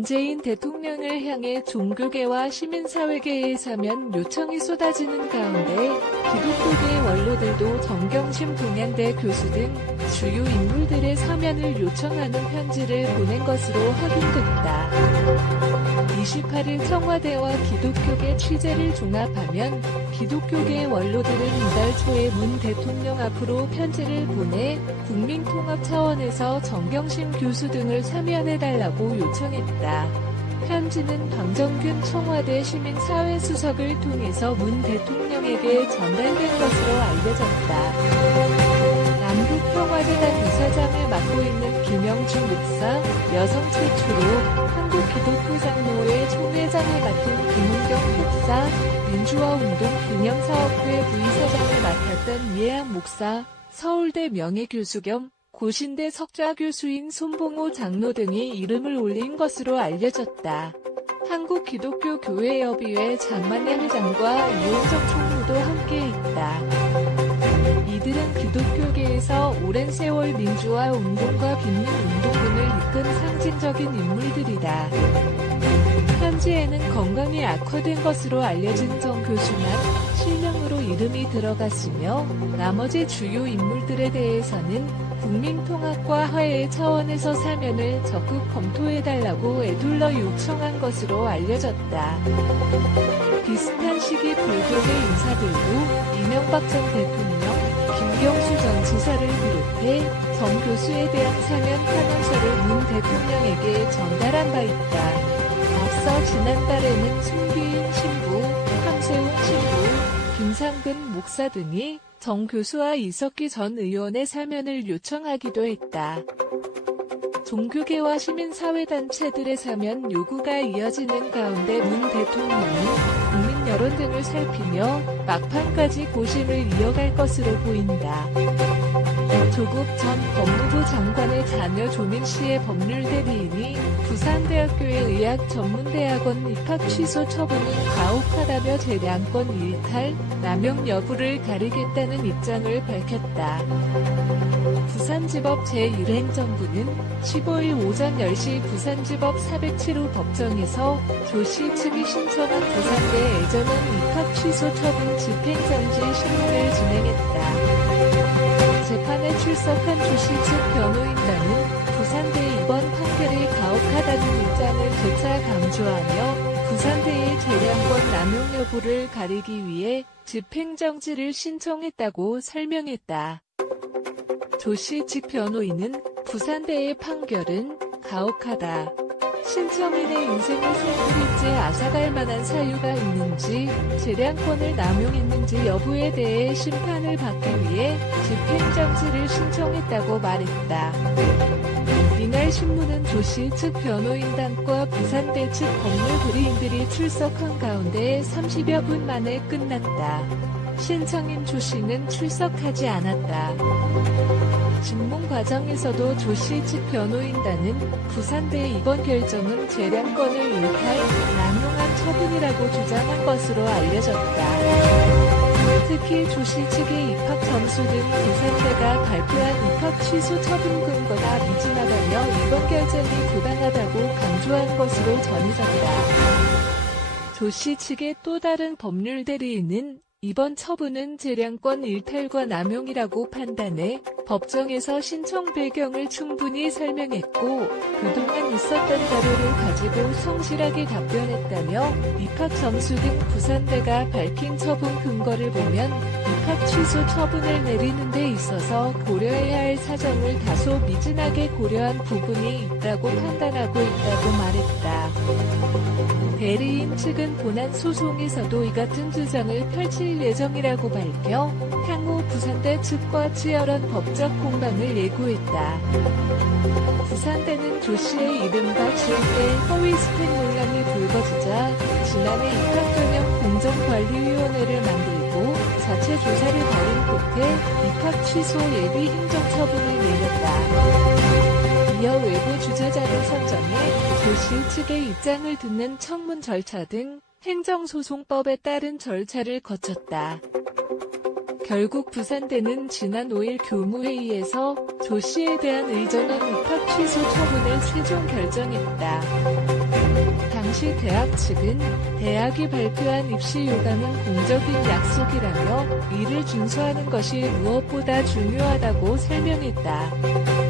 문재인 대통령을 향해 종교계와 시민사회계의 사면 요청이 쏟아지는 가운데 기독교계 원로들도 정경심 동양대 교수 등 주요 인물들의 사면을 요청하는 편지를 보낸 것으로 확인됐다. 28일 청와대와 기독교계 취재를 종합하면 기독교계 원로들은 이달 초에 문 대통령 앞으로 편지를 보내 국민통합 차원에서 정경심 교수 등을 사면해달라고 요청했다. 편지는 방정균 청와대 시민사회수석을 통해서 문 대통령에게 전달된 것으로 알려졌다. 남북평화재단 이사장을 맡고 있는 김영주 목사, 여성 최초로 한국기독교장로회 총회장을 맡은 김은경 목사, 민주화운동 기념사업회 부이사장을 맡았던 이해한 목사, 서울대 명예교수 겸 고신대 석좌교수인 손봉호 장로 등이 이름을 올린 것으로 알려졌다. 한국기독교교회협의회 장만애 회장과 이용정 총무도 함께 있다. 이들은 기독교계에서 오랜 세월 민주화 운동과 빈민운동군을 이끈 상징적인 인물들이다. 편지에는 건강이 악화된 것으로 알려진 정 교수만 실명으로 이름이 들어갔으며 나머지 주요 인물들에 대해서는 국민통합과 화해 차원에서 사면을 적극 검토해달라고 에둘러 요청한 것으로 알려졌다. 비슷한 시기 불교계 인사들도 이명박 전 대통령, 김경수 전 지사를 비롯해 정 교수에 대한 사면 탄원서를 문 대통령에게 전달한 바 있다. 앞서 지난달에는 손규인 신부, 황세웅 신부, 김상근 목사 등이 정 교수와 이석기 전 의원의 사면을 요청하기도 했다. 종교계와 시민사회단체들의 사면 요구가 이어지는 가운데 문 대통령이 국민 여론 등을 살피며 막판까지 고심을 이어갈 것으로 보인다. 조국 전 법무부 장관의 자녀 조민 씨의 법률 대리인이 부산대학교의 의학전문대학원 입학 취소 처분은 가혹하다며 재량권 일탈, 남용 여부를 가리겠다는 입장을 밝혔다. 부산지법 제1행정부는 15일 오전 10시 부산지법 407호 법정에서 조 씨 측이 신청한 부산대 애전원 입학 취소 처분 집행정지 심문을 진행했다. 재판에 출석한 조 씨 측 변호인단은 부산대 이번 판결이 가혹하다는 입장을 재차 강조하며 부산대의 재량권 남용 여부를 가리기 위해 집행정지를 신청했다고 설명했다. 조 씨 측 변호인은 부산대의 판결은 가혹하다. 신청인의 인생을 송두리째 앗아갈 만한 사유가 있는지, 재량권을 남용했는지 여부에 대해 심판을 받기 위해 집행정지를 신청했다고 말했다. 이날 신문은 조 씨 측 변호인단과 부산대 측 법률 대리인들이 출석한 가운데 30여 분 만에 끝났다. 신청인 조 씨는 출석하지 않았다. 질문 과정에서도 조 씨 측 변호인단은 부산대의 이번 결정은 재량권을 일탈, 남용한 처분이라고 주장한 것으로 알려졌다. 특히 조 씨 측의 입학 점수 등 부산대가 발표한 입학 취소 처분 근거가 미진하다며 이번 결정이 부당하다고 강조한 것으로 전해졌다. 조 씨 측의 또 다른 법률 대리인은 이번 처분은 재량권 일탈과 남용이라고 판단해 법정에서 신청 배경을 충분히 설명했고 그동안 있었던 자료를 가지고 성실하게 답변했다며 입학 점수 등 부산대가 밝힌 처분 근거를 보면 입학 취소 처분을 내리는 데 있어서 고려해야 할 사정을 다소 미진하게 고려한 부분이 있다고 판단하고 있다고 말했다. 대리인 측은 본안 소송에서도 이 같은 주장을 펼칠 예정이라고 밝혀 향후 부산대 측과 치열한 법적 공방을 예고했다. 부산대는 조 씨의 이른바 칠대 허위 스펙 논란이 불거지자 지난해 입학전형 공정관리위원회를 만들고 자체 조사를 벌인 끝에 입학 취소 예비 행정처분을 내렸다. 이어 외부 주재자를 선정해 조 씨 측의 입장을 듣는 청문 절차 등 행정소송법에 따른 절차를 거쳤다. 결국 부산대는 지난 5일 교무회의에서 조 씨에 대한 의전원 입학 취소 처분을 최종 결정했다. 당시 대학 측은 대학이 발표한 입시 요강은 공적인 약속이라며 이를 준수하는 것이 무엇보다 중요하다고 설명했다.